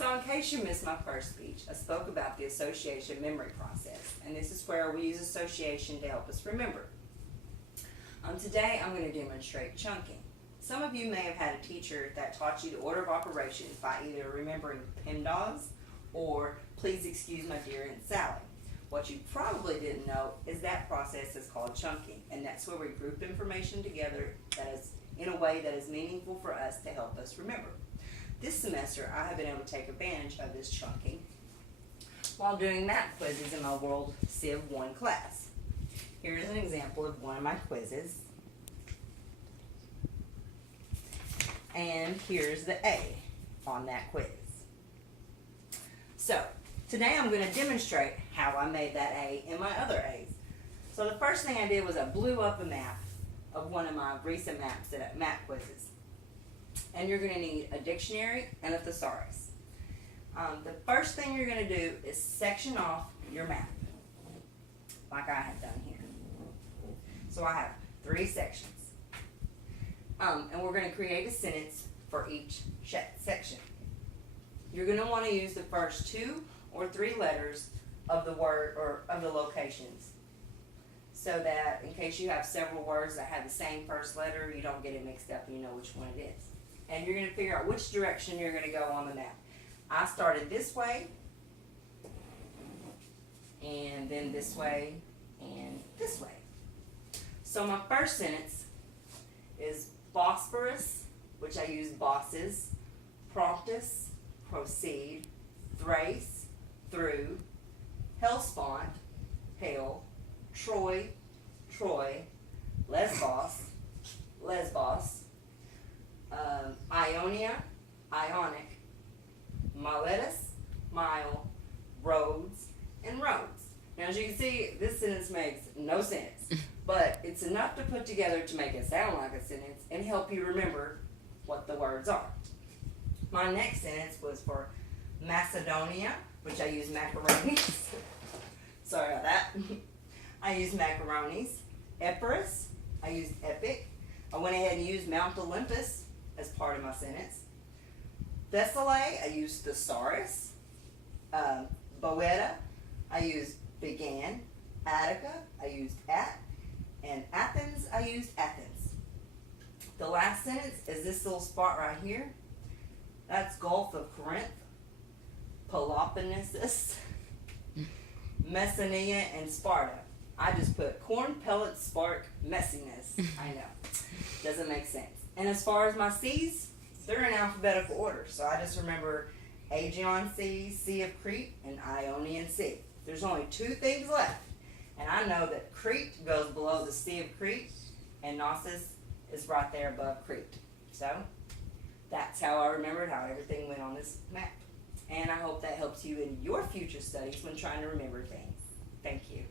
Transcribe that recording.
So in case you missed my first speech, I spoke about the association memory process, and this is where we use association to help us remember. Today I'm going to demonstrate chunking. Some of you may have had a teacher that taught you the order of operations by either remembering PEMDAS or please excuse my dear Aunt Sally. What you probably didn't know is that process is called chunking, and that's where we group information together that is in a way that is meaningful for us to help us remember. This semester I have been able to take advantage of this chunking while doing math quizzes in my World Civ 1 class. Here's an example of one of my quizzes. And here's the A on that quiz. So, today I'm going to demonstrate how I made that A in my other A's. So the first thing I did was I blew up a map of one of my recent map quizzes. And you're going to need a dictionary and a thesaurus. The first thing you're going to do is section off your map, like I have done here. So I have 3 sections. And we're going to create a sentence for each section. You're going to want to use the first 2 or 3 letters of the word or of the locations, so that in case you have several words that have the same first letter, you don't get it mixed up and you know which one it is. And you're going to figure out which direction you're going to go on the map. I started this way, and then this way, and this way. So my first sentence is Bosporus, which I use bosses, Promptus, proceed, Thrace, through, Hellespont, hail, Troy, Troy, Lesbos, Lesbos, Ionia, Ionic, Miletus, mile, roads, and roads. Now as you can see, this sentence makes no sense, but it's enough to put together to make it sound like a sentence and help you remember what the words are. My next sentence was for Macedonia, which I use macaronis. Sorry about that. I used macaronis. Epirus, I used epic. I went ahead and used Mount Olympus as part of my sentence. Thessaly, I used thesaurus. Boeta, I used began. Attica, I used at. And Athens, I used Athens. The last sentence is this little spot right here. That's Gulf of Corinth, Peloponnesus, Messenia, and Sparta. I just put corn pellets spark messiness. I know. Doesn't make sense. And as far as my C's, they're in alphabetical order. So I just remember Aegean Sea, Sea of Crete, and Ionian Sea. There's only 2 things left. And I know that Crete goes below the Sea of Crete, and Knossos is right there above Crete. So that's how I remembered how everything went on this map. And I hope that helps you in your future studies when trying to remember things. Thank you.